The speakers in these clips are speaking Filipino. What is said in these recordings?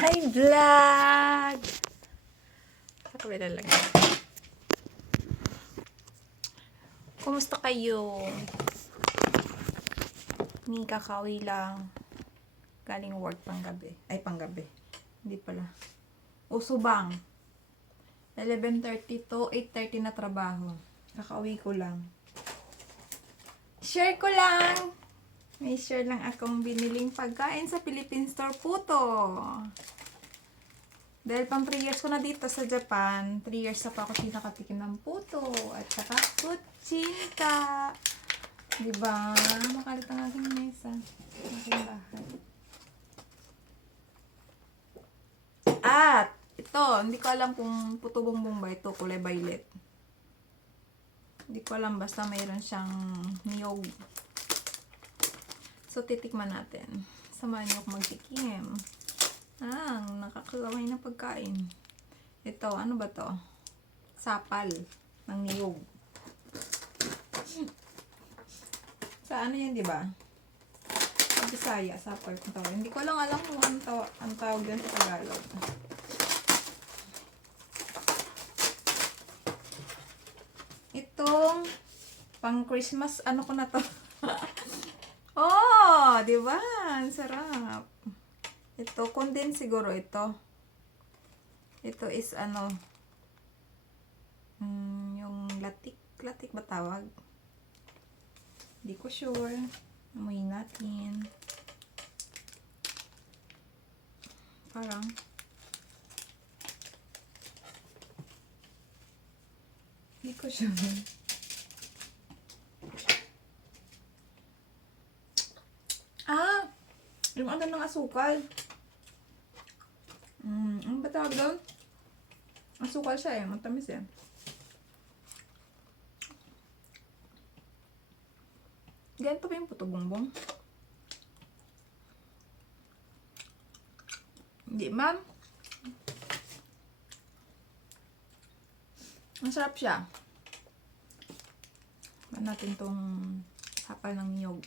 Hi, vlog! Sa kabila lang. Kumusta kayo? Ni kakawi lang. Galing work panggabi. Ay, panggabi. Hindi pala. Usubang. 11:30 to 8:30 na trabaho. Kakauwi ko lang. Share ko lang! May share lang akong biniling pagkain sa Philippine Store Puto. Dahil pang 3 years ko na dito sa Japan, 3 years na pa ako nakatikim ng puto at saka kutsinta. Diba? Makalit ang aking mesa. Aking bahay. At ito, hindi ko alam kung puto bumbong ba ito, kulay violet. Hindi ko alam, basta mayroon siyang niyog. So, titikman natin. Samahan niyo ako magtikim. Nakakaway na pagkain. Ito, ano ba to? Sapal ng niyog. Sa ano yan, di ba? Sa Bisaya, sapal kung tawag. Hindi ko lang alam kung ang tawag yan sa Tagalog. Itong pang Christmas, ano ko na to? Oh, di ba? Ang sarap. Ito, condense siguro ito. Ito is ano, yung latik. Latik ba tawag? Hindi ko sure. Amoyin natin. Parang hindi ko sure. Yung ano ng asukal. Ano ba tawag doon? Asukal siya eh. Matamis eh. Ganito ba yung puto bumbong? Hindi, ma'am. Masarap siya. Ba natin tong sapal ng niyog.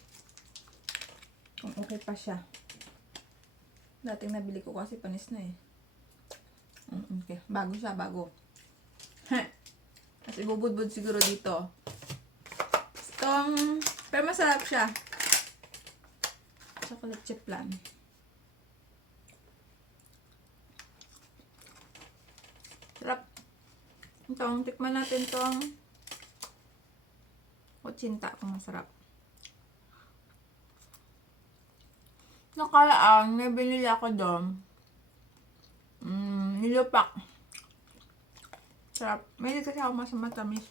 Kung okay pa siya. Dating nabili ko kasi panis na eh. Okay. Bago siya, bago. Kasi bubudbud siguro dito. Pero masarap siya. Chocolate chip plan. Sarap. Tikman natin tong kutsinta kung masarap. Nakalaan, may binili ako doon. Nilupak. Sarap. May dito siya ako mas matamis.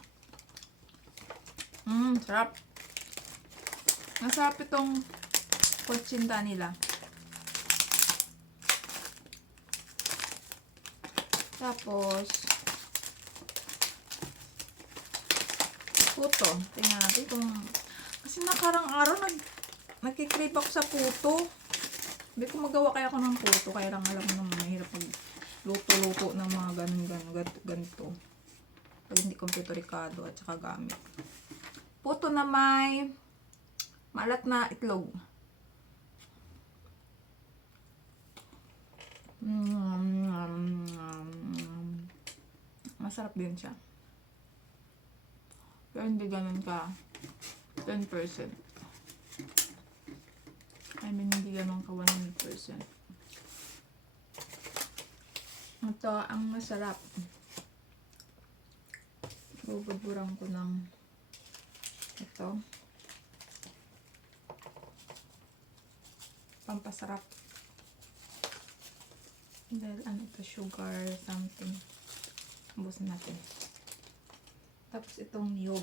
Sarap. Masarap itong kutsinta nila. Tapos, puto. Tingnan natin kung... Kasi nakarang araw, nagkikrave ako sa puto. Hindi ko magawa kaya ako ng puto. Kaya lang alam mo naman, mahirap pag luto-luto ng mga ganito. Pag hindi kompletorikado at saka gamit. Puto na may malat na itlog. Masarap din siya. Pero hindi ganun ka 10%. I mean, hindi ganun ka 100%. Ito ang masarap. Bubudburan ko ng ito. Pampasarap. Dahil ano ito, sugar something. Ubusin natin. Tapos itong niyog.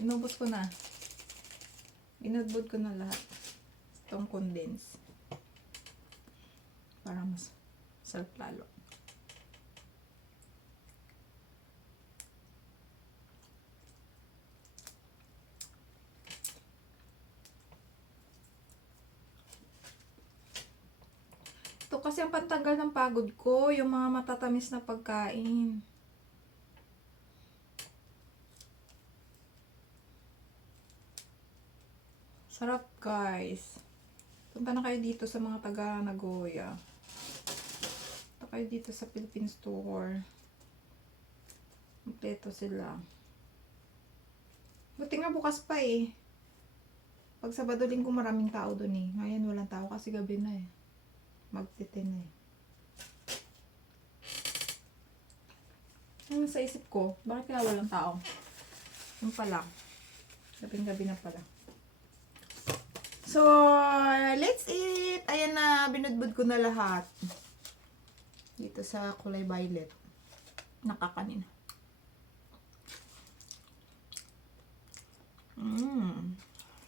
Inubos ko na. Inudbod ko na lahat. Itong condense. Para mas sarap lalo. Ito kasi ang pantanggal ng pagod ko, yung mga matatamis na pagkain. Sarap guys. Punta na kayo dito sa mga taga Nagoya. Punta kayo dito sa Philippine Store. Kompleto sila. Buti nga bukas pa eh. Pag Sabado Linggo maraming tao dun eh. Ngayon walang tao kasi gabi na eh. Magti-10 na eh. Ano sa isip ko, bakit kaya walang tao? Yung pala. Gabing-gabi na pala. So, let's eat! Ayan na, binudbud ko na lahat. Dito sa kulay violet. Nakakanin.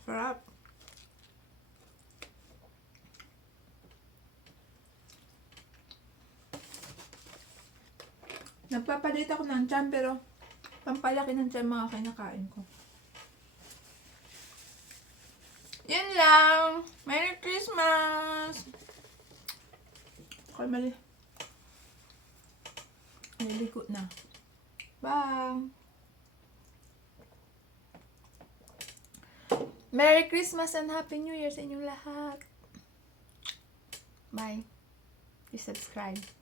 Sarap. Nagpapalit ako ng tiyan pero pampalaki ng tiyan mga kinakain ko. Yan lang. Merry Christmas! Okay, mali. Naligo na. Bye! Merry Christmas and Happy New Year sa inyong lahat. Bye. Please subscribe.